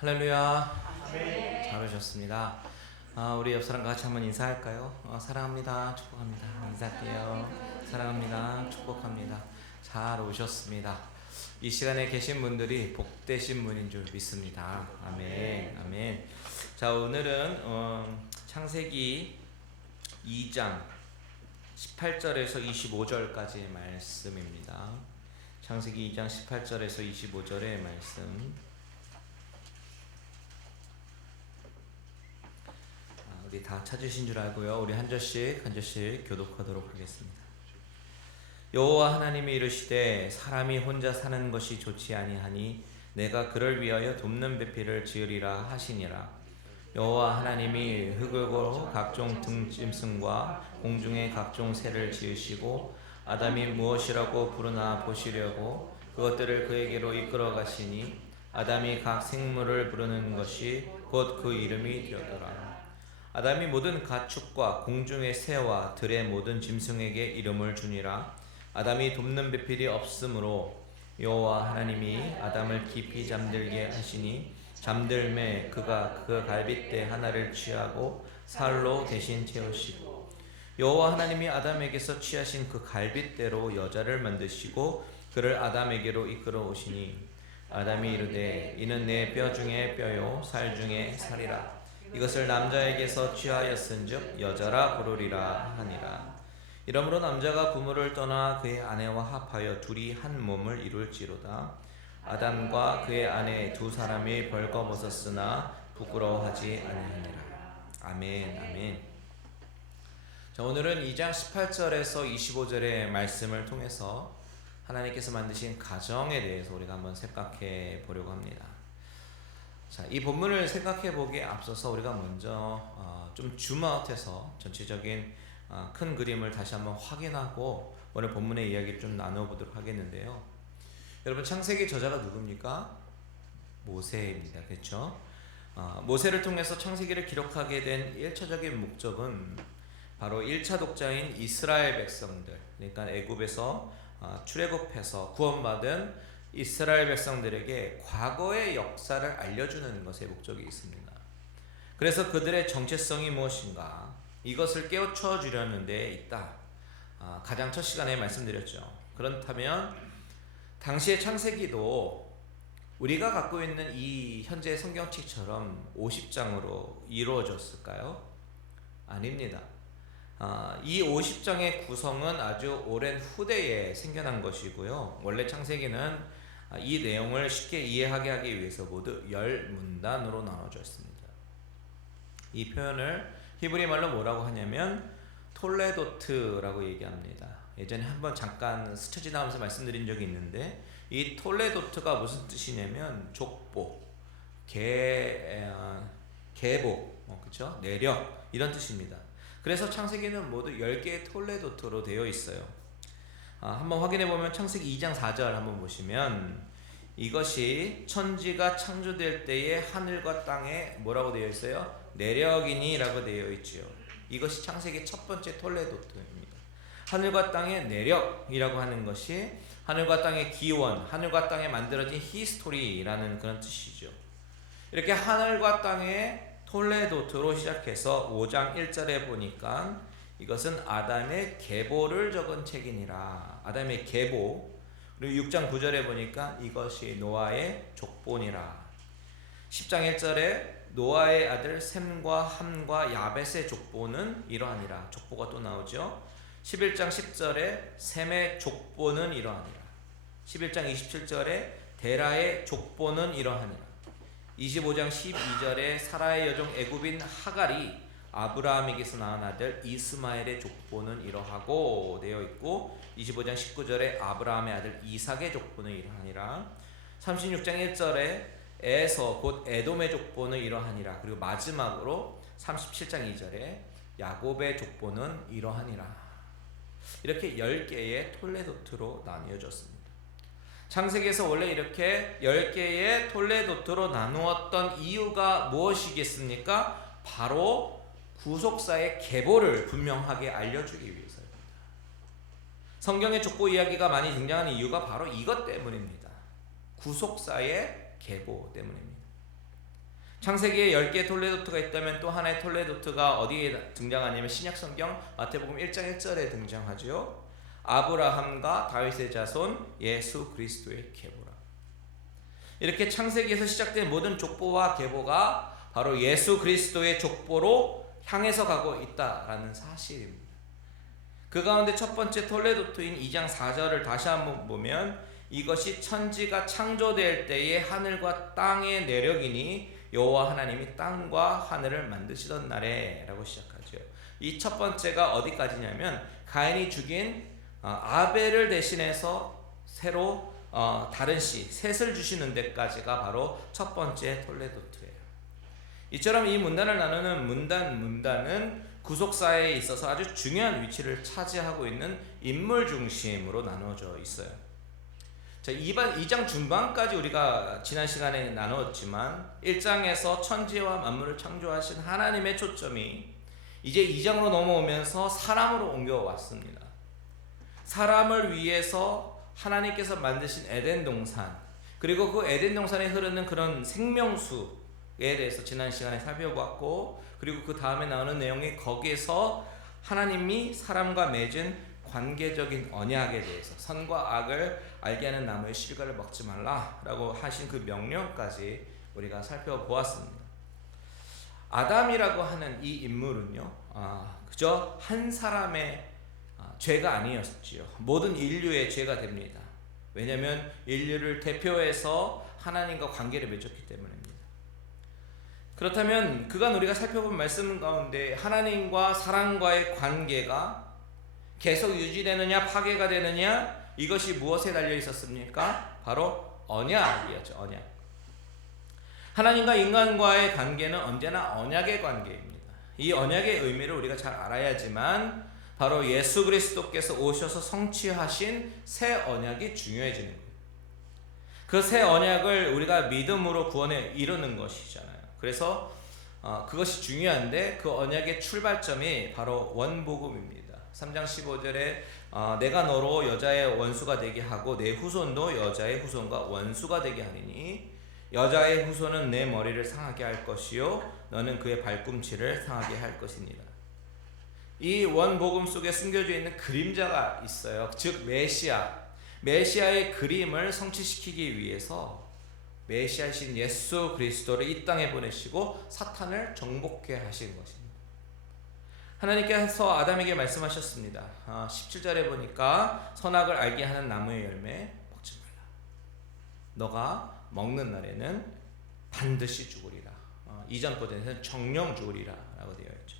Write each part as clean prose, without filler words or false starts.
할렐루야. 잘 오셨습니다. 우리 옆 사람과 같이 한번 인사할까요? 사랑합니다. 축복합니다. 인사할게요. 사랑합니다. 축복합니다. 잘 오셨습니다. 이 시간에 계신 분들이 복되신 분인 줄 믿습니다. 아멘. 아멘. 자, 오늘은 창세기 2장 18절에서 25절까지의 말씀입니다. 창세기 2장 18절에서 25절의 말씀. 우리 다 찾으신 줄 알고요. 우리 한 절씩 교독하도록 하겠습니다. 여호와 하나님이 이르시되 사람이 혼자 사는 것이 좋지 아니하니 내가 그를 위하여 돕는 배필을 지으리라 하시니라. 여호와 하나님이 흙으로 각종 등짐승과 공중의 각종 새를 지으시고 아담이 무엇이라고 부르나 보시려고 그것들을 그에게로 이끌어 가시니 아담이 각 생물을 부르는 것이 곧 그 이름이 되었더라. 아담이 모든 가축과 공중의 새와 들의 모든 짐승에게 이름을 주니라. 아담이 돕는 배필이 없으므로 여호와 하나님이 아담을 깊이 잠들게 하시니 잠들매 그가 그 갈빗대 하나를 취하고 살로 대신 채우시고 여호와 하나님이 아담에게서 취하신 그 갈빗대로 여자를 만드시고 그를 아담에게로 이끌어 오시니 아담이 이르되 이는 내 뼈 중에 뼈요 살 중에 살이라. 이것을 남자에게서 취하였은즉 여자라 부르리라 하니라. 이러므로 남자가 부모를 떠나 그의 아내와 합하여 둘이 한 몸을 이룰지로다. 아담과 그의 아내 두 사람이 벌거벗었으나 부끄러워하지 아니하니라. 아멘. 아멘. 자, 오늘은 2장 18절에서 25절의 말씀을 통해서 하나님께서 만드신 가정에 대해서 우리가 한번 생각해 보려고 합니다. 자, 이 본문을 생각해 보기에 앞서서 우리가 먼저 좀 줌아웃해서 전체적인 큰 그림을 다시 한번 확인하고 오늘 본문의 이야기를 좀 나눠보도록 하겠는데요. 여러분, 창세기 저자가 누굽니까? 모세입니다. 그렇죠? 모세를 통해서 창세기를 기록하게 된 1차적인 목적은 바로 1차 독자인 이스라엘 백성들, 그러니까 애굽에서 출애굽해서 구원받은 이스라엘 백성들에게 과거의 역사를 알려주는 것에 목적이 있습니다. 그래서 그들의 정체성이 무엇인가 이것을 깨우쳐 주려는 데 있다. 가장 첫 시간에 말씀드렸죠. 그렇다면 당시의 창세기도 우리가 갖고 있는 이 현재 성경책처럼 50장으로 이루어졌을까요? 아닙니다. 이 50장의 구성은 아주 오랜 후대에 생겨난 것이고요. 원래 창세기는 이 내용을 쉽게 이해하게 하기 위해서 모두 10문단으로 나눠져 있습니다. 이 표현을 히브리 말로 뭐라고 하냐면 톨레도트라고 얘기합니다. 예전에 한번 잠깐 스쳐 지나가면서 말씀드린 적이 있는데 이 톨레도트가 무슨 뜻이냐면 족보, 계보, 그렇죠? 내력 이런 뜻입니다. 그래서 창세기는 모두 10개의 톨레도트로 되어 있어요. 한번 확인해 보면 창세기 2장 4절 한번 보시면 이것이 천지가 창조될 때에 하늘과 땅에 뭐라고 되어 있어요? 내력이니 라고 되어 있지요. 이것이 창세기 첫 번째 톨레도트입니다. 하늘과 땅의 내력이라고 하는 것이 하늘과 땅의 기원, 하늘과 땅에 만들어진 히스토리라는 그런 뜻이죠. 이렇게 하늘과 땅의 톨레도트로 시작해서 5장 1절에 보니까 이것은 아담의 계보를 적은 책이니라. 아담의 계보. 그리고 6장 9절에 보니까 이것이 노아의 족보니라. 10장 1절에 노아의 아들 셈과 함과 야벳의 족보는 이러하니라. 족보가 또 나오죠. 11장 10절에 셈의 족보는 이러하니라. 11장 27절에 데라의 족보는 이러하니라. 25장 12절에 사라의 여종 애굽인 하갈이 아브라함에게서 낳은 아들 이스마엘의 족보는 이러하고 되어 있고 25장 19절에 아브라함의 아들 이삭의 족보는 이러하니라. 36장 1절에 에서 곧 에돔의 족보는 이러하니라. 그리고 마지막으로 37장 2절에 야곱의 족보는 이러하니라. 이렇게 10개의 톨레도트로 나뉘어졌습니다. 창세기에서 원래 이렇게 10개의 톨레도트로 나누었던 이유가 무엇이겠습니까? 바로 구속사의 계보를 분명하게 알려주기 위해서입니다. 성경의 족보 이야기가 많이 등장하는 이유가 바로 이것 때문입니다. 구속사의 계보 때문입니다. 창세기에 10개의 톨레도트가 있다면 또 하나의 톨레도트가 어디에 등장하냐면 신약성경 마태복음 1장 1절에 등장하죠. 아브라함과 다윗의 자손 예수 그리스도의 계보라. 이렇게 창세기에서 시작된 모든 족보와 계보가 바로 예수 그리스도의 족보로 향해서 가고 있다라는 사실입니다. 그 가운데 첫 번째 톨레도트인 2장 4절을 다시 한번 보면 이것이 천지가 창조될 때에 하늘과 땅의 내력이니 여호와 하나님이 땅과 하늘을 만드시던 날에 라고 시작하죠. 이 첫 번째가 어디까지냐면 가인이 죽인 아벨을 대신해서 새로 다른 씨 셋을 주시는 데까지가 바로 첫 번째 톨레도트예요. 이처럼 이 문단을 나누는 문단은 구속사에 있어서 아주 중요한 위치를 차지하고 있는 인물 중심으로 나누어져 있어요. 자, 2장 중반까지 우리가 지난 시간에 나누었지만 1장에서 천지와 만물을 창조하신 하나님의 초점이 이제 2장으로 넘어오면서 사람으로 옮겨왔습니다. 사람을 위해서 하나님께서 만드신 에덴 동산, 그리고 그 에덴 동산에 흐르는 그런 생명수에 대해서 지난 시간에 살펴보았고, 그리고 그 다음에 나오는 내용이 거기에서 하나님이 사람과 맺은 관계적인 언약에 대해서 선과 악을 알게 하는 나무의 실과를 먹지 말라라고 하신 그 명령까지 우리가 살펴보았습니다. 아담이라고 하는 이 인물은요, 그저 한 사람의 죄가 아니었지요. 모든 인류의 죄가 됩니다. 왜냐하면 인류를 대표해서 하나님과 관계를 맺었기 때문입니다. 그렇다면 그간 우리가 살펴본 말씀 가운데 하나님과 사람과의 관계가 계속 유지되느냐 파괴가 되느냐, 이것이 무엇에 달려 있었습니까? 바로 언약이었죠. 언약. 하나님과 인간과의 관계는 언제나 언약의 관계입니다. 이 언약의 의미를 우리가 잘 알아야지만 바로 예수 그리스도께서 오셔서 성취하신 새 언약이 중요해지는 거예요. 그 새 언약을 우리가 믿음으로 구원에 이루는 것이잖아요. 그래서 그것이 중요한데 그 언약의 출발점이 바로 원복음입니다. 3장 15절에 내가 너로 여자의 원수가 되게 하고 내 후손도 여자의 후손과 원수가 되게 하리니 여자의 후손은 내 머리를 상하게 할 것이요 너는 그의 발꿈치를 상하게 할 것이니라. 이 원복음 속에 숨겨져 있는 그림자가 있어요. 즉 메시아의 그림을 성취시키기 위해서 메시아이신 예수 그리스도를 이 땅에 보내시고 사탄을 정복해 하신 것입니다. 하나님께서 아담에게 말씀하셨습니다. 17절에 보니까 선악을 알게 하는 나무의 열매 먹지 말라. 너가 먹는 날에는 반드시 죽으리라. 이전 버전에서는 정령 죽으리라 라고 되어 있죠.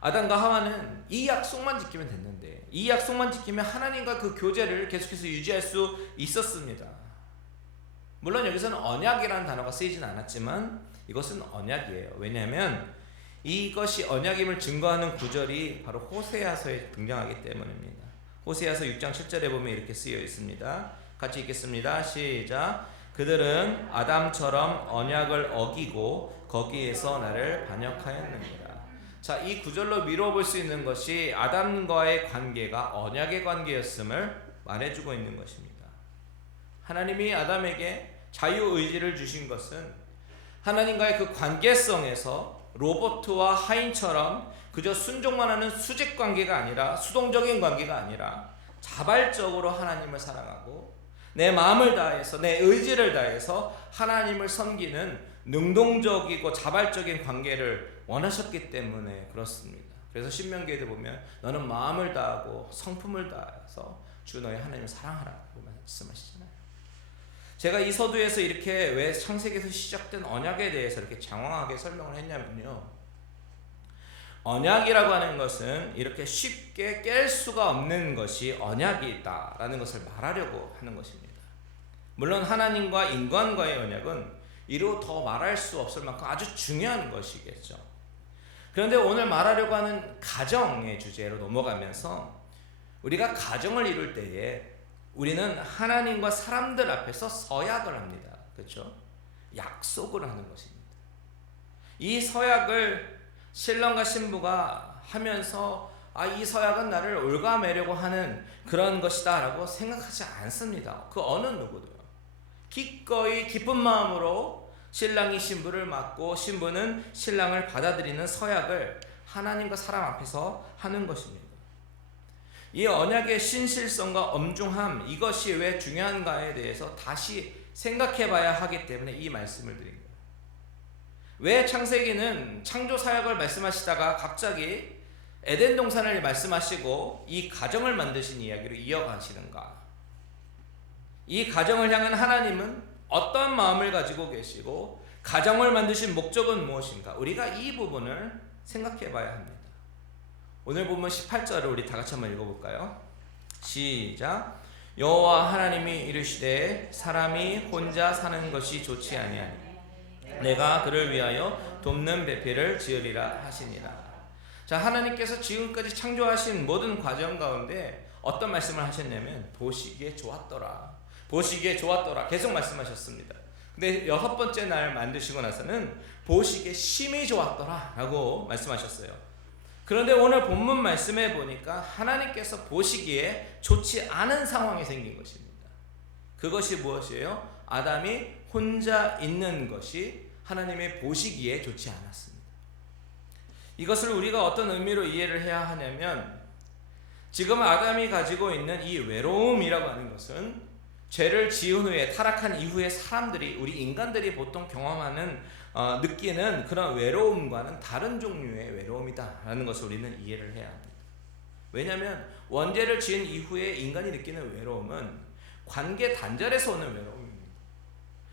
아담과 하와는 이 약속만 지키면 됐는데, 이 약속만 지키면 하나님과 그 교제를 계속해서 유지할 수 있었습니다. 물론 여기서는 언약이라는 단어가 쓰이진 않았지만 이것은 언약이에요. 왜냐하면 이것이 언약임을 증거하는 구절이 바로 호세아서에 등장하기 때문입니다. 호세아서 6장 7절에 보면 이렇게 쓰여 있습니다. 같이 읽겠습니다. 시작. 그들은 아담처럼 언약을 어기고 거기에서 나를 반역하였느니라. 자, 이 구절로 미뤄볼 수 있는 것이 아담과의 관계가 언약의 관계였음을 말해주고 있는 것입니다. 하나님이 아담에게 자유의지를 주신 것은 하나님과의 그 관계성에서 로봇과 하인처럼 그저 순종만 하는 수직 관계가 아니라, 수동적인 관계가 아니라 자발적으로 하나님을 사랑하고 내 마음을 다해서 내 의지를 다해서 하나님을 섬기는 능동적이고 자발적인 관계를 원하셨기 때문에 그렇습니다. 그래서 신명기에도 보면 너는 마음을 다하고 성품을 다해서 주 너의 하나님을 사랑하라고 말씀하시잖아요. 제가 이 서두에서 이렇게 왜 창세기에서 시작된 언약에 대해서 이렇게 장황하게 설명을 했냐면요, 언약이라고 하는 것은 이렇게 쉽게 깰 수가 없는 것이 언약이다라는 것을 말하려고 하는 것입니다. 물론 하나님과 인간과의 언약은 이루 더 말할 수 없을 만큼 아주 중요한 것이겠죠. 그런데 오늘 말하려고 하는 가정의 주제로 넘어가면서 우리가 가정을 이룰 때에 우리는 하나님과 사람들 앞에서 서약을 합니다. 그렇죠? 약속을 하는 것입니다. 이 서약을 신랑과 신부가 하면서 이 서약은 나를 올가매려고 하는 그런 것이다 라고 생각하지 않습니다. 그 어느 누구도요. 기꺼이 기쁜 마음으로 신랑이 신부를 맞고 신부는 신랑을 받아들이는 서약을 하나님과 사람 앞에서 하는 것입니다. 이 언약의 신실성과 엄중함, 이것이 왜 중요한가에 대해서 다시 생각해 봐야 하기 때문에 이 말씀을 드린 거예요. 왜 창세기는 창조 사역을 말씀하시다가 갑자기 에덴 동산을 말씀하시고 이 가정을 만드신 이야기로 이어가시는가? 이 가정을 향한 하나님은 어떤 마음을 가지고 계시고 가정을 만드신 목적은 무엇인가? 우리가 이 부분을 생각해 봐야 합니다. 오늘 본문 18절을 우리 다 같이 한번 읽어볼까요? 시작. 여호와 하나님이 이르시되 사람이 혼자 사는 것이 좋지 아니하니 내가 그를 위하여 돕는 배필을 지으리라 하시니라. 자, 하나님께서 지금까지 창조하신 모든 과정 가운데 어떤 말씀을 하셨냐면 보시기에 좋았더라. 보시기에 좋았더라. 계속 말씀하셨습니다. 근데 6번째 날 만드시고 나서는 보시기에 심히 좋았더라 라고 말씀하셨어요. 그런데 오늘 본문 말씀에 보니까 하나님께서 보시기에 좋지 않은 상황이 생긴 것입니다. 그것이 무엇이에요? 아담이 혼자 있는 것이 하나님의 보시기에 좋지 않았습니다. 이것을 우리가 어떤 의미로 이해를 해야 하냐면 지금 아담이 가지고 있는 이 외로움이라고 하는 것은 죄를 지은 후에 타락한 이후에 사람들이 우리 인간들이 보통 경험하는 느끼는 그런 외로움과는 다른 종류의 외로움이다라는 것을 우리는 이해를 해야 합니다. 왜냐하면 원죄를 지은 이후에 인간이 느끼는 외로움은 관계 단절에서 오는 외로움입니다.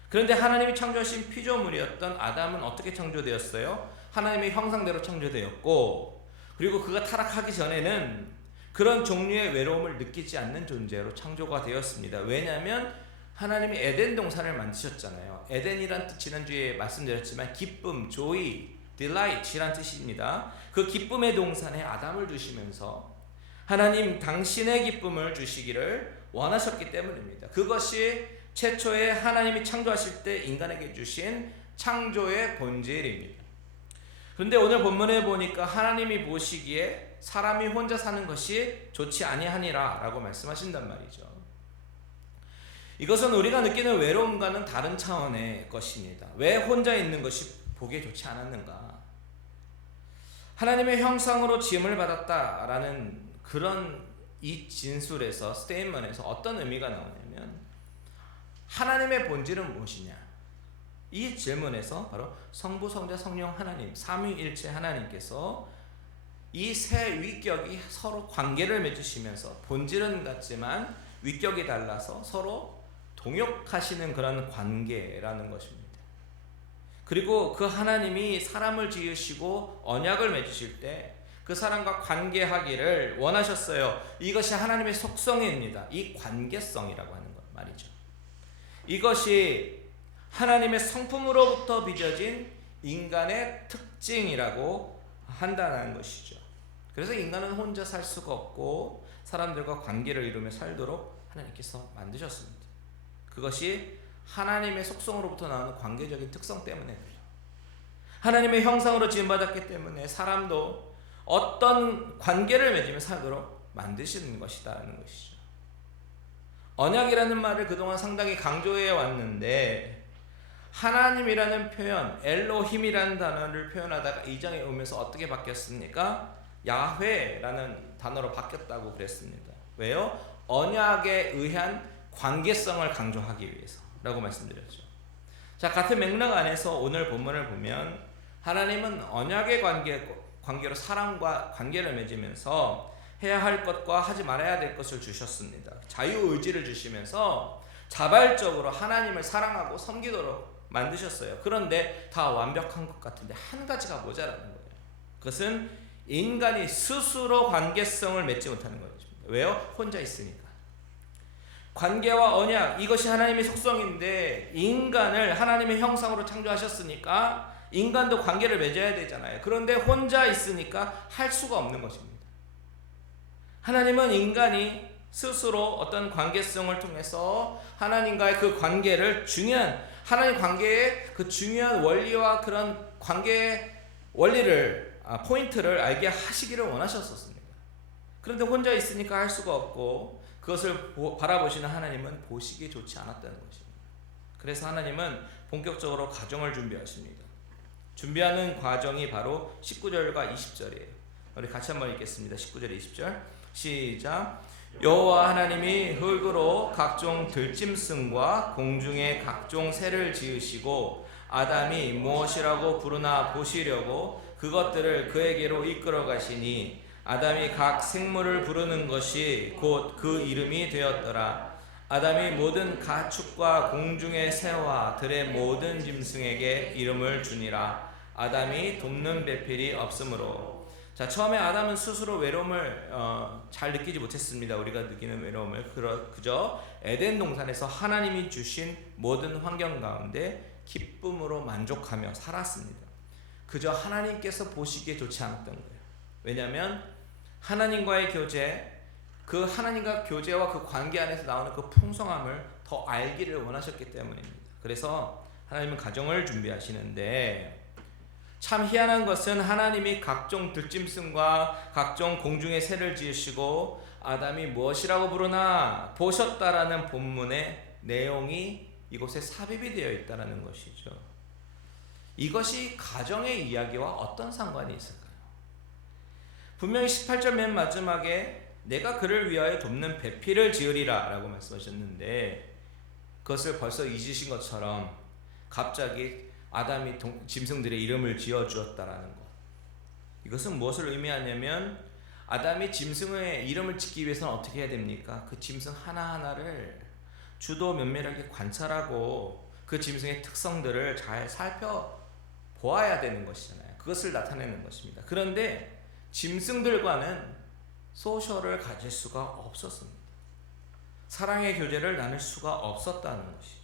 그런데 하나님이 창조하신 피조물이었던 아담은 어떻게 창조되었어요? 하나님의 형상대로 창조되었고 그리고 그가 타락하기 전에는 그런 종류의 외로움을 느끼지 않는 존재로 창조가 되었습니다. 왜냐하면 하나님이 에덴 동산을 만드셨잖아요. 에덴이란 뜻 지난주에 말씀드렸지만 기쁨, joy, delight이란 뜻입니다. 그 기쁨의 동산에 아담을 두시면서 하나님 당신의 기쁨을 주시기를 원하셨기 때문입니다. 그것이 최초에 하나님이 창조하실 때 인간에게 주신 창조의 본질입니다. 그런데 오늘 본문에 보니까 하나님이 보시기에 사람이 혼자 사는 것이 좋지 아니하니라 라고 말씀하신단 말이죠. 이것은 우리가 느끼는 외로움과는 다른 차원의 것입니다. 왜 혼자 있는 것이 보기에 좋지 않았는가? 하나님의 형상으로 지음을 받았다라는 그런 이 진술에서 스테인먼에서 어떤 의미가 나오냐면 하나님의 본질은 무엇이냐? 이 질문에서 바로 성부, 성자, 성령 하나님 삼위일체 하나님께서 이 세 위격이 서로 관계를 맺으시면서 본질은 같지만 위격이 달라서 서로 동역하시는 그런 관계라는 것입니다. 그리고 그 하나님이 사람을 지으시고 언약을 맺으실 때 그 사람과 관계하기를 원하셨어요. 이것이 하나님의 속성입니다. 이 관계성이라고 하는 것 말이죠. 이것이 하나님의 성품으로부터 빚어진 인간의 특징이라고 한다는 것이죠. 그래서 인간은 혼자 살 수가 없고 사람들과 관계를 이루며 살도록 하나님께서 만드셨습니다. 그것이 하나님의 속성으로부터 나오는 관계적인 특성 때문에 그래요. 하나님의 형상으로 지음받았기 때문에 사람도 어떤 관계를 맺으며 살도록 만드시는 것이다라는 것이죠. 언약이라는 말을 그동안 상당히 강조해 왔는데 하나님이라는 표현, 엘로힘이라는 단어를 표현하다가 2장에 오면서 어떻게 바뀌었습니까? 야훼라는 단어로 바뀌었다고 그랬습니다. 왜요? 언약에 의한 관계성을 강조하기 위해서라고 말씀드렸죠. 자, 같은 맥락 안에서 오늘 본문을 보면 하나님은 언약의 관계로 사람과 관계를 맺으면서 해야 할 것과 하지 말아야 될 것을 주셨습니다. 자유의지를 주시면서 자발적으로 하나님을 사랑하고 섬기도록 만드셨어요. 그런데 다 완벽한 것 같은데 한 가지가 모자라는 거예요. 그것은 인간이 스스로 관계성을 맺지 못하는 것입니다. 왜요? 혼자 있으니까. 관계와 언약, 이것이 하나님의 속성인데 인간을 하나님의 형상으로 창조하셨으니까 인간도 관계를 맺어야 되잖아요. 그런데 혼자 있으니까 할 수가 없는 것입니다. 하나님은 인간이 스스로 어떤 관계성을 통해서 하나님과의 그 관계를 하나님 관계의 그 중요한 원리와 그런 관계의 원리를 포인트를 알게 하시기를 원하셨었습니다. 그런데 혼자 있으니까 할 수가 없고 그것을 바라보시는 하나님은 보시기에 좋지 않았다는 것입니다. 그래서 하나님은 본격적으로 가정을 준비하십니다. 준비하는 과정이 바로 19절과 20절이에요. 우리 같이 한번 읽겠습니다. 19절 20절 시작. 여호와 하나님이 흙으로 각종 들짐승과 공중의 각종 새를 지으시고 아담이 무엇이라고 부르나 보시려고 그것들을 그에게로 이끌어 가시니 아담이 각 생물을 부르는 것이 곧 그 이름이 되었더라. 아담이 모든 가축과 공중의 새와 들의 모든 짐승에게 이름을 주니라. 아담이 돕는 배필이 없으므로. 자, 처음에 아담은 스스로 외로움을 잘 느끼지 못했습니다. 우리가 느끼는 외로움을 그저 에덴 동산에서 하나님이 주신 모든 환경 가운데 기쁨으로 만족하며 살았습니다. 그저 하나님께서 보시기에 좋지 않았던 거예요. 왜냐하면 하나님과의 교제, 그 하나님과 교제와 그 관계 안에서 나오는 그 풍성함을 더 알기를 원하셨기 때문입니다. 그래서 하나님은 가정을 준비하시는데, 참 희한한 것은 하나님이 각종 들짐승과 각종 공중의 새를 지으시고 아담이 무엇이라고 부르나 보셨다라는 본문의 내용이 이곳에 삽입이 되어 있다는 것이죠. 이것이 가정의 이야기와 어떤 상관이 있을까요? 분명히 18절 맨 마지막에 내가 그를 위하여 돕는 배필을 지으리라 라고 말씀하셨는데, 그것을 벌써 잊으신 것처럼 갑자기 아담이 짐승들의 이름을 지어주었다라는 것, 이것은 무엇을 의미하냐면 아담이 짐승의 이름을 짓기 위해서는 어떻게 해야 됩니까? 그 짐승 하나하나를 주도 면밀하게 관찰하고 그 짐승의 특성들을 잘 살펴보아야 되는 것이잖아요. 그것을 나타내는 것입니다. 그런데 짐승들과는 소셜을 가질 수가 없었습니다. 사랑의 교제를 나눌 수가 없었다는 것이죠.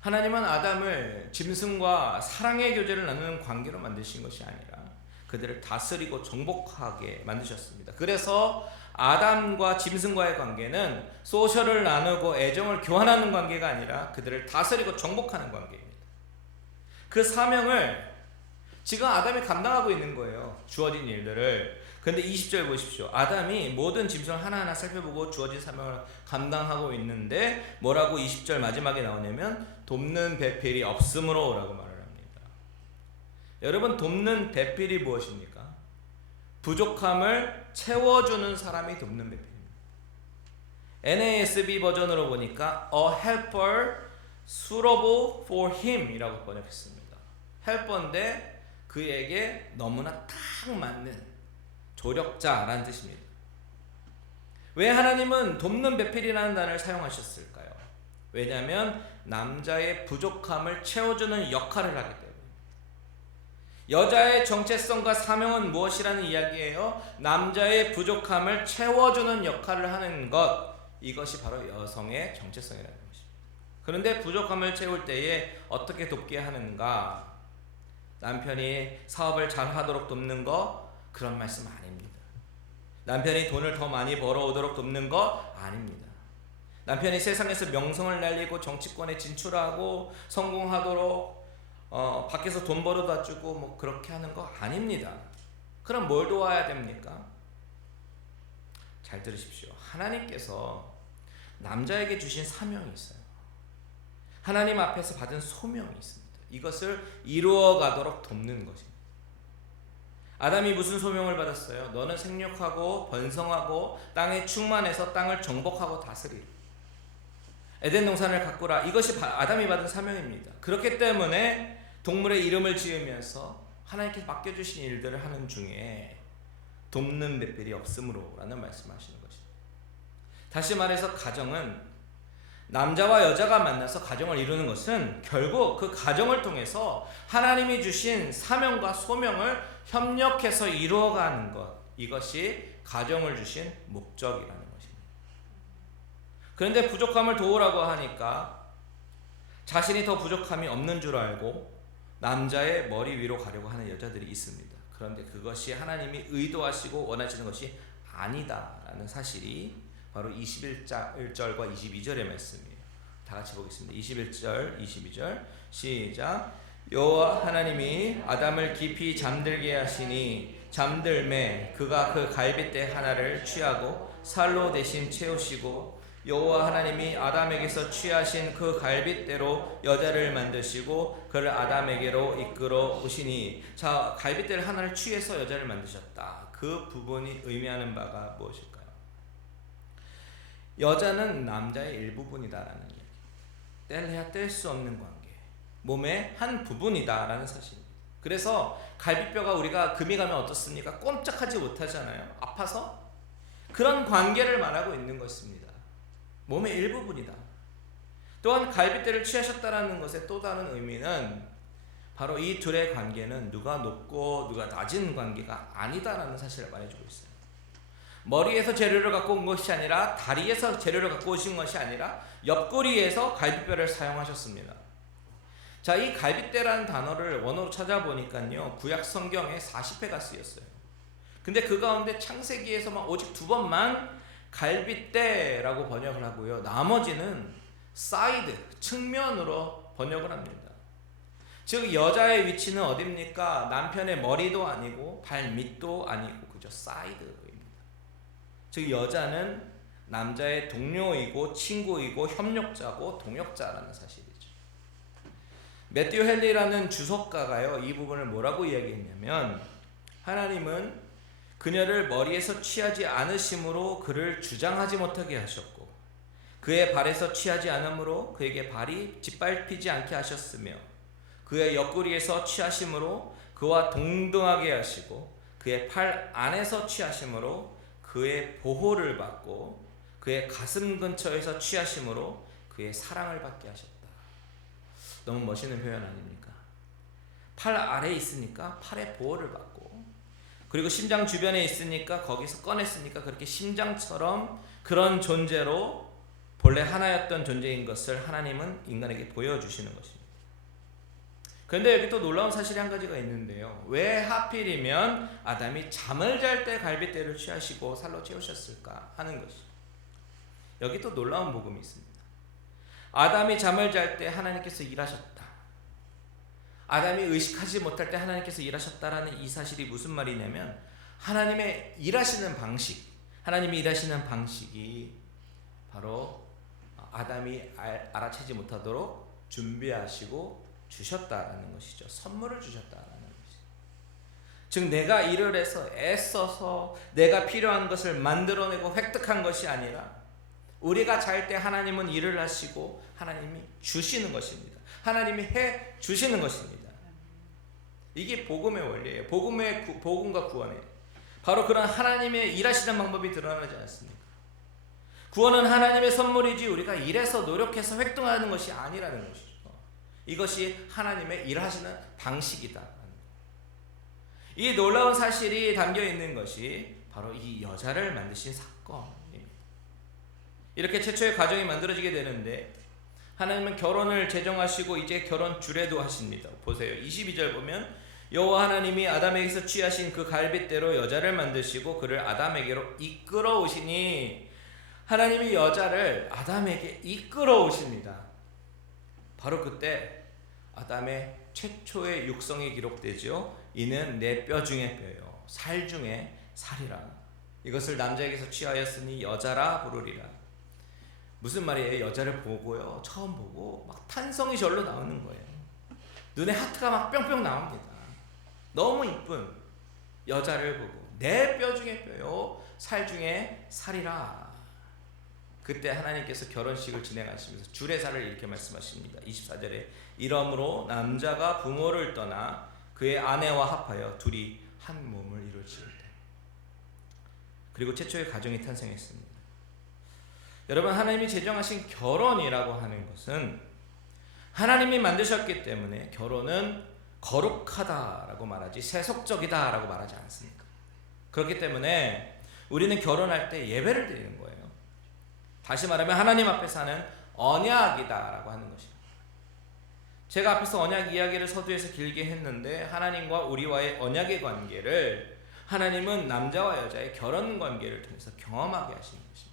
하나님은 아담을 짐승과 사랑의 교제를 나누는 관계로 만드신 것이 아니라 그들을 다스리고 정복하게 만드셨습니다. 그래서 아담과 짐승과의 관계는 소셜을 나누고 애정을 교환하는 관계가 아니라 그들을 다스리고 정복하는 관계입니다. 그 사명을 지금 아담이 감당하고 있는 거예요. 주어진 일들을. 근데 20절 보십시오. 아담이 모든 짐승을 하나하나 살펴보고 주어진 사명을 감당하고 있는데 뭐라고 20절 마지막에 나오냐면 돕는 배필이 없으므로 라고 말을 합니다. 여러분, 돕는 배필이 무엇입니까? 부족함을 채워주는 사람이 돕는 배필입니다. NASB 버전으로 보니까 A helper suitable for him 이라고 번역했습니다. 헬퍼인데 그에게 너무나 딱 맞는 조력자라는 뜻입니다. 왜 하나님은 돕는 배필이라는 단어를 사용하셨을까요? 왜냐하면 남자의 부족함을 채워주는 역할을 하기 때문에. 여자의 정체성과 사명은 무엇이라는 이야기예요? 남자의 부족함을 채워주는 역할을 하는 것, 이것이 바로 여성의 정체성이라는 것입니다. 그런데 부족함을 채울 때에 어떻게 돕게 하는가? 남편이 사업을 잘 하도록 돕는 거, 그런 말씀 아닙니다. 남편이 돈을 더 많이 벌어오도록 돕는 거 아닙니다. 남편이 세상에서 명성을 날리고 정치권에 진출하고 성공하도록 밖에서 돈 벌어다 주고 뭐 그렇게 하는 거 아닙니다. 그럼 뭘 도와야 됩니까? 잘 들으십시오. 하나님께서 남자에게 주신 사명이 있어요. 하나님 앞에서 받은 소명이 있습니다. 이것을 이루어 가도록 돕는 것입니다. 아담이 무슨 소명을 받았어요? 너는 생육하고 번성하고 땅에 충만해서 땅을 정복하고 다스리라. 에덴 동산을 가꾸라. 이것이 아담이 받은 사명입니다. 그렇기 때문에 동물의 이름을 지으면서 하나님께서 맡겨주신 일들을 하는 중에 돕는 배필이 없으므로 라는 말씀하시는 것입니다. 다시 말해서 가정은 남자와 여자가 만나서 가정을 이루는 것은 결국 그 가정을 통해서 하나님이 주신 사명과 소명을 협력해서 이루어가는 것, 이것이 가정을 주신 목적이라는 것입니다. 그런데 부족함을 도우라고 하니까 자신이 더 부족함이 없는 줄 알고 남자의 머리 위로 가려고 하는 여자들이 있습니다. 그런데 그것이 하나님이 의도하시고 원하시는 것이 아니다라는 사실이 바로 21절과 22절의 말씀이에요. 다 같이 보겠습니다. 21절, 22절 시작. 여호와 하나님이 아담을 깊이 잠들게 하시니 잠들매 그가 그 갈빗대 하나를 취하고 살로 대신 채우시고 여호와 하나님이 아담에게서 취하신 그 갈빗대로 여자를 만드시고 그를 아담에게로 이끌어 오시니. 자, 갈빗대를 하나를 취해서 여자를 만드셨다. 그 부분이 의미하는 바가 무엇일까요? 여자는 남자의 일부분이다라는 얘기. 뗄래야 뗄 수 없는 관계, 몸의 한 부분이다라는 사실입니다. 그래서 갈비뼈가 우리가 금이 가면 어떻습니까? 꼼짝하지 못하잖아요. 아파서. 그런 관계를 말하고 있는 것입니다. 몸의 일부분이다. 또한 갈빗대를 취하셨다라는 것의 또 다른 의미는 바로 이 둘의 관계는 누가 높고 누가 낮은 관계가 아니다라는 사실을 말해주고 있어요. 머리에서 재료를 갖고 온 것이 아니라, 다리에서 재료를 갖고 오신 것이 아니라 옆구리에서 갈빗뼈를 사용하셨습니다. 자, 이 갈빗대라는 단어를 원어로 찾아보니까요, 구약 성경에 40회가 쓰였어요. 근데 그 가운데 창세기에서만 오직 2번만 갈빗대라고 번역을 하고요, 나머지는 사이드, 측면으로 번역을 합니다. 즉 여자의 위치는 어디입니까? 남편의 머리도 아니고 발밑도 아니고 그저 사이드입니다. 즉 여자는 남자의 동료이고 친구이고 협력자고 동역자라는 사실이죠. 매튜 헨리라는 주석가가요, 이 부분을 뭐라고 이야기했냐면, 하나님은 그녀를 머리에서 취하지 않으심으로 그를 주장하지 못하게 하셨고, 그의 발에서 취하지 않으므로 그에게 발이 짓밟히지 않게 하셨으며, 그의 옆구리에서 취하심으로 그와 동등하게 하시고, 그의 팔 안에서 취하심으로 그의 보호를 받고, 그의 가슴 근처에서 취하심으로 그의 사랑을 받게 하셨다. 너무 멋있는 표현 아닙니까? 팔 아래에 있으니까 팔의 보호를 받고, 그리고 심장 주변에 있으니까 거기서 꺼냈으니까 그렇게 심장처럼 그런 존재로 본래 하나였던 존재인 것을 하나님은 인간에게 보여주시는 것입니다. 그런데 여기 또 놀라운 사실이 한 가지가 있는데요. 왜 하필이면 아담이 잠을 잘 때 갈빗대를 취하시고 살로 채우셨을까 하는 것이, 여기 또 놀라운 복음이 있습니다. 아담이 잠을 잘 때 하나님께서 일하셨다. 아담이 의식하지 못할 때 하나님께서 일하셨다라는 이 사실이 무슨 말이냐면, 하나님의 일하시는 방식, 하나님이 일하시는 방식이 바로 아담이 알아채지 못하도록 준비하시고 주셨다라는 것이죠. 선물을 주셨다라는 것이죠. 즉 내가 일을 해서 애써서 내가 필요한 것을 만들어내고 획득한 것이 아니라, 우리가 잘 때 하나님은 일을 하시고 하나님이 주시는 것입니다. 하나님이 해 주시는 것입니다. 이게 복음의 원리예요. 복음과 구원이에요. 바로 그런 하나님의 일하시는 방법이 드러나지 않습니까? 구원은 하나님의 선물이지 우리가 일해서 노력해서 획득하는 것이 아니라는 것이죠. 이것이 하나님의 일하시는 방식이다. 이 놀라운 사실이 담겨 있는 것이 바로 이 여자를 만드신 사건입니다. 이렇게 최초의 가정이 만들어지게 되는데, 하나님은 결혼을 제정하시고 이제 결혼 주례도 하십니다. 보세요. 22절 보면, 여호와 하나님이 아담에게서 취하신 그 갈빗대로 여자를 만드시고 그를 아담에게로 이끌어 오시니. 하나님이 여자를 아담에게 이끌어 오십니다. 바로 그때 아담의 최초의 육성이 기록되죠. 이는 내 뼈 중에 뼈요 살 중에 살이라. 이것을 남자에게서 취하였으니 여자라 부르리라. 무슨 말이에요? 여자를 보고요, 처음 보고 막 탄성이 절로 나오는 거예요. 눈에 하트가 막 뿅뿅 나옵니다. 너무 이쁜 여자를 보고 내 뼈 중에 뼈요 살 중에 살이라. 그때 하나님께서 결혼식을 진행하시면서 주례사를 이렇게 말씀하십니다. 24절에 이러므로 남자가 부모를 떠나 그의 아내와 합하여 둘이 한 몸을 이룰지어다. 그리고 최초의 가정이 탄생했습니다. 여러분, 하나님이 제정하신 결혼이라고 하는 것은 하나님이 만드셨기 때문에 결혼은 거룩하다라고 말하지 세속적이다라고 말하지 않습니까? 그렇기 때문에 우리는 결혼할 때 예배를 드리는 거예요. 다시 말하면 하나님 앞에서 하는 언약이다라고 하는 것입니다. 제가 앞에서 언약 이야기를 서두에서 길게 했는데, 하나님과 우리와의 언약의 관계를 하나님은 남자와 여자의 결혼 관계를 통해서 경험하게 하시는 것입니다.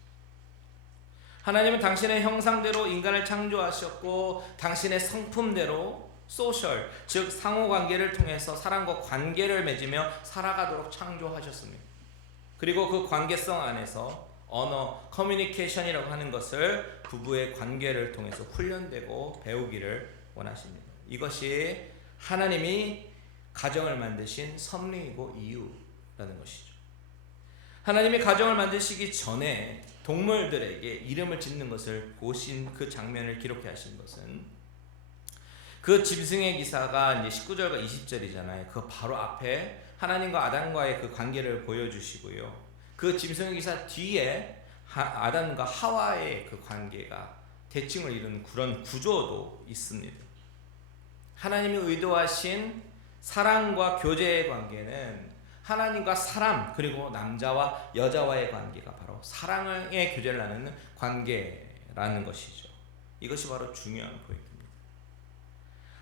하나님은 당신의 형상대로 인간을 창조하셨고, 당신의 성품대로 소셜, 즉 상호관계를 통해서 사람과 관계를 맺으며 살아가도록 창조하셨습니다. 그리고 그 관계성 안에서 언어, 커뮤니케이션이라고 하는 것을 부부의 관계를 통해서 훈련되고 배우기를 원하십니다. 이것이 하나님이 가정을 만드신 섭리이고 이유라는 것이죠. 하나님이 가정을 만드시기 전에 동물들에게 이름을 짓는 것을 보신 그 장면을 기록해 하신 것은 그 짐승의 기사가 이제 19절과 20절이잖아요. 그 바로 앞에 하나님과 아담과의 그 관계를 보여주시고요. 그 짐승의 기사 뒤에 아담과 하와의 그 관계가 대칭을 이루는 그런 구조도 있습니다. 하나님이 의도하신 사랑과 교제의 관계는 하나님과 사람 그리고 남자와 여자와의 관계가 바로 사랑의 교제를 나누는 관계라는 것이죠. 이것이 바로 중요한 포인트입니다.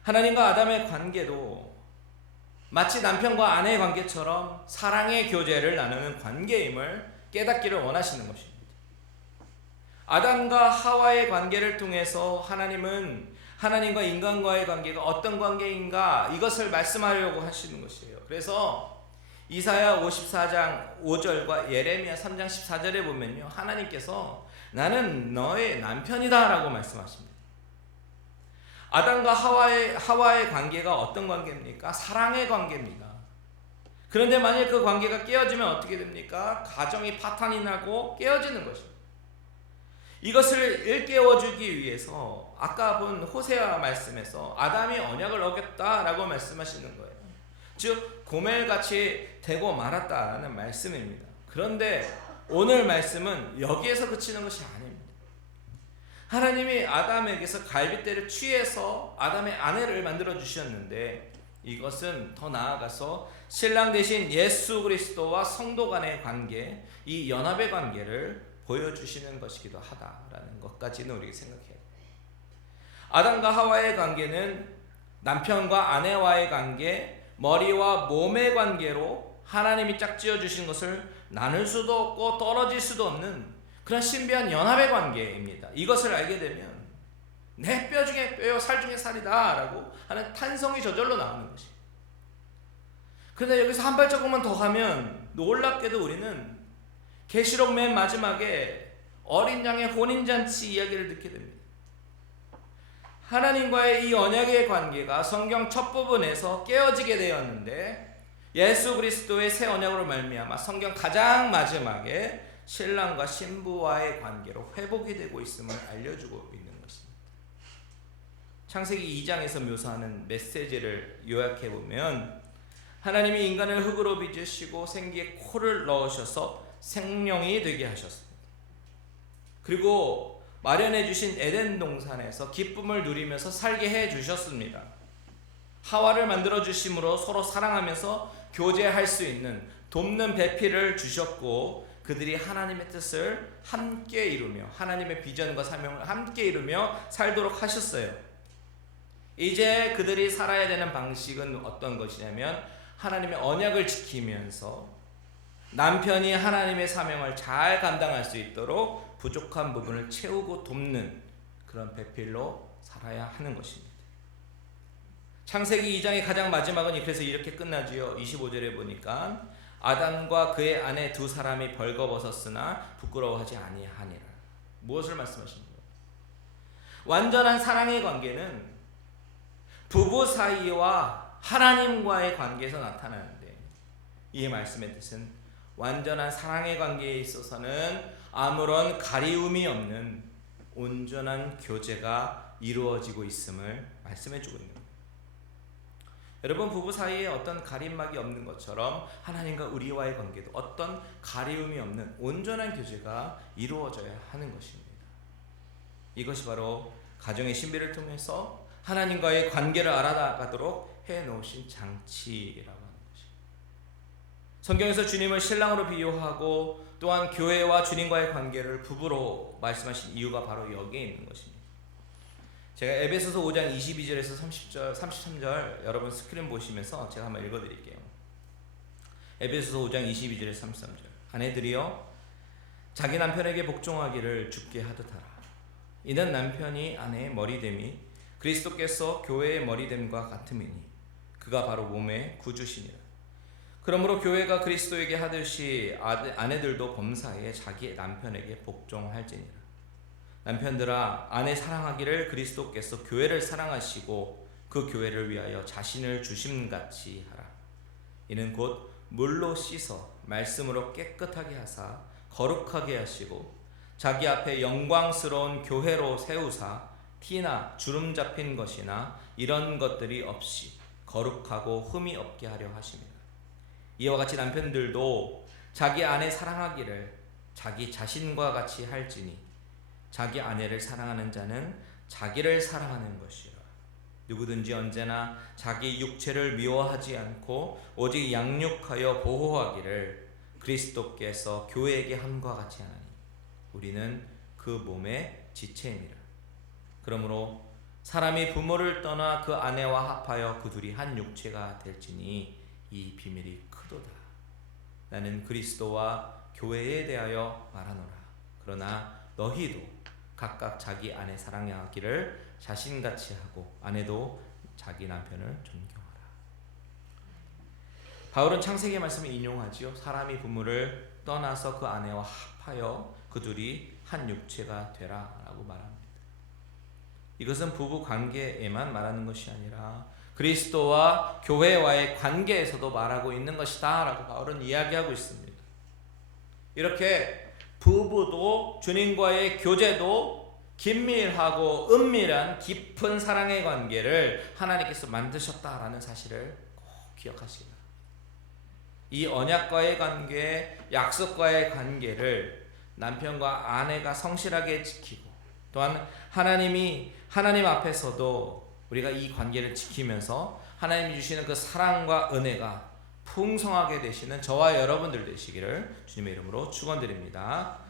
하나님과 아담의 관계도 마치 남편과 아내의 관계처럼 사랑의 교제를 나누는 관계임을 깨닫기를 원하시는 것입니다. 아담과 하와의 관계를 통해서 하나님은 하나님과 인간과의 관계가 어떤 관계인가 이것을 말씀하려고 하시는 것이에요. 그래서 이사야 54장 5절과 예레미야 3장 14절에 보면요, 하나님께서 나는 너의 남편이다 라고 말씀하십니다. 아담과 하와의 관계가 어떤 관계입니까? 사랑의 관계입니다. 그런데 만약 그 관계가 깨어지면 어떻게 됩니까? 가정이 파탄이 나고 깨어지는 것입니다. 이것을 일깨워주기 위해서 아까 본 호세아 말씀에서 아담이 언약을 어겼다라고 말씀하시는 거예요. 즉 고멜같이 되고 말았다라는 말씀입니다. 그런데 오늘 말씀은 여기에서 그치는 것이 아닙니다. 하나님이 아담에게서 갈빗대를 취해서 아담의 아내를 만들어 주셨는데 이것은 더 나아가서 신랑 되신 예수 그리스도와 성도 간의 관계, 이 연합의 관계를 보여주시는 것이기도 하다라는 것까지는 우리가 생각해야 돼요. 아담과 하와의 관계는 남편과 아내와의 관계, 머리와 몸의 관계로 하나님이 짝지어 주신 것을 나눌 수도 없고 떨어질 수도 없는 그런 신비한 연합의 관계입니다. 이것을 알게 되면 내 뼈 중에 뼈요 살 중에 살이다 라고 하는 탄성이 저절로 나오는 것이에요. 그런데 여기서 한 발자국만 더 가면 놀랍게도 우리는 계시록 맨 마지막에 어린 양의 혼인잔치 이야기를 듣게 됩니다. 하나님과의 이 언약의 관계가 성경 첫 부분에서 깨어지게 되었는데 예수 그리스도의 새 언약으로 말미암아 성경 가장 마지막에 신랑과 신부와의 관계로 회복이 되고 있음을 알려주고 있는 것입니다. 창세기 2장에서 묘사하는 메시지를 요약해보면 하나님이 인간을 흙으로 빚으시고 생기에 코를 넣으셔서 생명이 되게 하셨습니다. 그리고 마련해 주신 에덴 동산에서 기쁨을 누리면서 살게 해 주셨습니다. 하와를 만들어 주심으로 서로 사랑하면서 교제할 수 있는 돕는 배필을 주셨고 그들이 하나님의 뜻을 함께 이루며 하나님의 비전과 사명을 함께 이루며 살도록 하셨어요. 이제 그들이 살아야 되는 방식은 어떤 것이냐면 하나님의 언약을 지키면서 남편이 하나님의 사명을 잘 감당할 수 있도록 부족한 부분을 채우고 돕는 그런 배필로 살아야 하는 것입니다. 창세기 2장의 가장 마지막은 그래서 이렇게 끝나지요. 25절에 보니까 아담과 그의 아내 두 사람이 벌거벗었으나 부끄러워하지 아니하니라. 무엇을 말씀하시는 거예요? 완전한 사랑의 관계는 부부 사이와 하나님과의 관계에서 나타나는데 이 말씀의 뜻은 완전한 사랑의 관계에 있어서는 아무런 가리움이 없는 온전한 교제가 이루어지고 있음을 말씀해 주고 있는 거예요. 여러분, 부부 사이에 어떤 가림막이 없는 것처럼 하나님과 우리와의 관계도 어떤 가리움이 없는 온전한 교제가 이루어져야 하는 것입니다. 이것이 바로 가정의 신비를 통해서 하나님과의 관계를 알아가도록 해놓으신 장치라고 하는 것입니다. 성경에서 주님을 신랑으로 비유하고 또한 교회와 주님과의 관계를 부부로 말씀하신 이유가 바로 여기에 있는 것입니다. 제가 에베소서 5장 22절에서 30절, 33절 여러분 스크린 보시면서 제가 한번 읽어드릴게요. 에베소서 5장 22절에서 33절. 아내들이여 자기 남편에게 복종하기를 주께 하듯 하라. 이는 남편이 아내의 머리됨이 그리스도께서 교회의 머리됨과 같음이니 그가 바로 몸의 구주시니라. 그러므로 교회가 그리스도에게 하듯이 아내들도 범사에 자기 남편에게 복종할지니라. 남편들아, 아내 사랑하기를 그리스도께서 교회를 사랑하시고 그 교회를 위하여 자신을 주심같이 하라. 이는 곧 물로 씻어 말씀으로 깨끗하게 하사 거룩하게 하시고 자기 앞에 영광스러운 교회로 세우사 티나 주름 잡힌 것이나 이런 것들이 없이 거룩하고 흠이 없게 하려 하심이라. 이와 같이 남편들도 자기 아내 사랑하기를 자기 자신과 같이 할지니 자기 아내를 사랑하는 자는 자기를 사랑하는 것이라. 누구든지 언제나 자기 육체를 미워하지 않고 오직 양육하여 보호하기를 그리스도께서 교회에게 함과 같이 하나니 우리는 그 몸의 지체임이라. 그러므로 사람이 부모를 떠나 그 아내와 합하여 그 둘이 한 육체가 될지니 이 비밀이 크도다. 나는 그리스도와 교회에 대하여 말하노라. 그러나 너희도 각각 자기 아내 사랑하기를 자신같이 하고 아내도 자기 남편을 존경하라. 바울은 창세기 말씀을 인용하지요. 사람이 부모를 떠나서 그 아내와 합하여 그 둘이 한 육체가 되라 라고 말합니다. 이것은 부부 관계에만 말하는 것이 아니라 그리스도와 교회와의 관계에서도 말하고 있는 것이다 라고 바울은 이야기하고 있습니다. 이렇게 부부도 주님과의 교제도 긴밀하고 은밀한 깊은 사랑의 관계를 하나님께서 만드셨다라는 사실을 꼭 기억하시기 바랍니다. 이 언약과의 관계, 약속과의 관계를 남편과 아내가 성실하게 지키고 또한 하나님 앞에서도 우리가 이 관계를 지키면서 하나님이 주시는 그 사랑과 은혜가 풍성하게 되시는 저와 여러분들 되시기를 주님의 이름으로 축원드립니다.